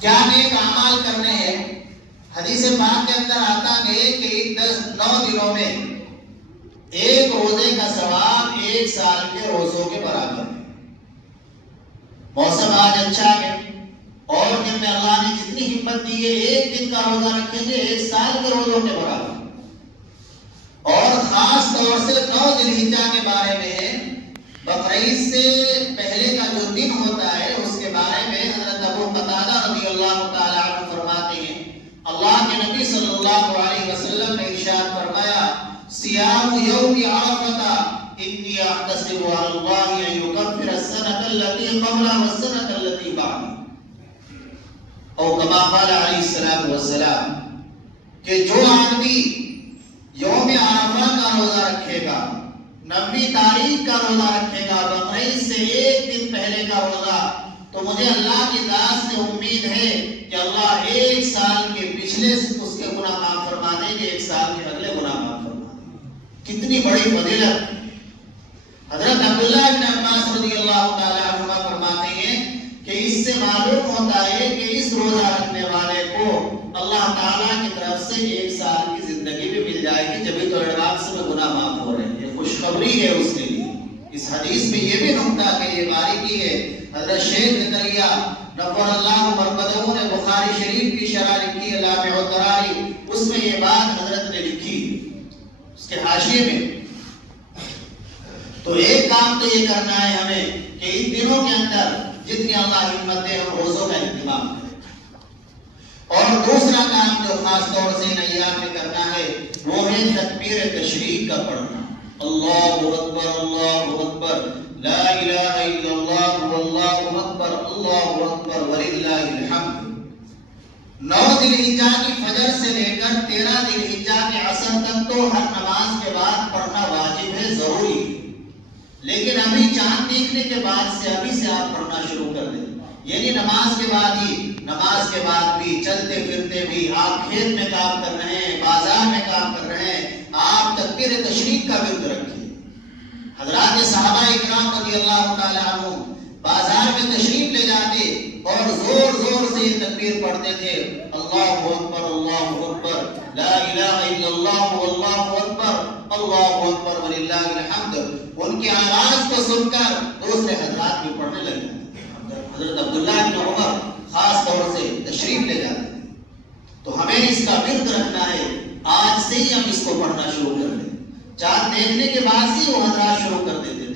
کیا نیک اعمال کرنے ہیں؟ حدیث پاک کے اندر آتا ہے کہ 9 دنوں میں ایک روزے کا ثواب 1 سال کے روزوں کے برابر ہے۔ موسم آج اچھا ہے اور دن میں اللہ نے جتنی ہمت دی ہے، ایک دن کا روزہ رکھیں گے 1 سال کے روزوں کے برابر۔ اور خاص طور سے 9 ذی الحجہ کے بارے میں، بقرعید سے پہلے کا جو دن ہوتا ہے اس کے بارے میں حضرت ابو قتادہ رضی اللہ تعالی عنہ فرماتے ہیں، اللہ کے نبی صلی اللہ علیہ وسلم نے ارشاد فرمایا، صیام یوم عرفہ انی احتسب علی اللہ ان یکفر السنۃ التي قبلها والسنۃ التي بعدها، او کما قال علیہ الصلوۃ والسلام، کہ جو آدمی یوم عرفہ کا روزہ رکھے گا، 90 تاریخ کا روزہ رکھے گا، بقرعید سے 1 دن پہلے کا روزہ، تو مجھے اللہ کی ذات سے امید ہے کہ اللہ 1 سال کے پچھلے اس کے گناہ معاف فرما دیں گے، 1 سال کے اگلے گناہ معاف فرما دیں گے۔ کتنی بڑی فضیلت! حضرت عبداللہ بن عباس رضی اللہ تعالی عنہ فرماتے ہیں کہ اس سے معلوم ہوتا ہے کہ اس روزہ رکھنے والے کو اللہ تعالیٰ کی طرف سے 1 سال کی زندگی بھی مل جائے گی، جبھی تو ایڈوانس میں گناہ معاف ہو رہے ہیں۔ یہ خوشخبری ہے اس کے لیے۔ اس حدیث میں یہ بھی نکتہ کہ یہ باریکی ہے، حضرت شیخ زکریا نور اللہ مرقدہ نے بخاری شریف کی شرح لکھی ہے لامع الدراری، اس میں یہ بات حضرت نے لکھی اس کے حاشیے میں۔ تو ایک کام تو یہ کرنا ہے ہمیں کہ ان دنوں کے اندر جتنی اللہ ہمت دے ہم روزوں کا اہتمام کریں، اور دوسرا کام جو خاص طور سے ان ایام میں کرنا ہے وہ ہے تکبیر تشریق کا پڑھنا۔ اللہ اکبر اللہ اکبر لا الہ الا اللہ واللہ اکبر اللہ اکبر وللہ الحمد۔ 9 ذی الحجہ کی فجر سے لے کر 13 ذی الحجہ کے عصر تک تو ہر نماز کے بعد پڑھنا واجب ہے، ضروری ہے، لیکن ابھی چاند دیکھنے کے بعد سے ابھی سے آپ پڑھنا شروع کر دیں، یعنی نماز کے بعد ہی، نماز کے بعد بھی، چلتے پھرتے بھی، آپ کھیت میں کام کر رہے ہیں، بازار میں کام کر رہے ہیں، آپ تکبیر تشریق کا ورد رکھیے۔ حضرات صحابہ اکرام رضی اللہ تعالی عنہ بازار میں تشریف لے جاتے اور زور زور سے یہ تکبیر پڑھتے تھے، اللہ اکبر لا الہ الا اللہ واللہ اکبر اللہ اکبر وللہ الحمد۔ ان کی آواز کو سن کر دوسرے حضرات بھی پڑھنے لگے۔ حضرت عبداللہ بن عمر خاص طور سے تشریف لے جاتے ہیں۔ تو ہمیں اس کا ورد رکھنا ہے، آج سے ہی ہم اس کو پڑھنا شروع کر دیں۔ چاند دیکھنے کے بعد سے وہ حضرات شروع کر دیتے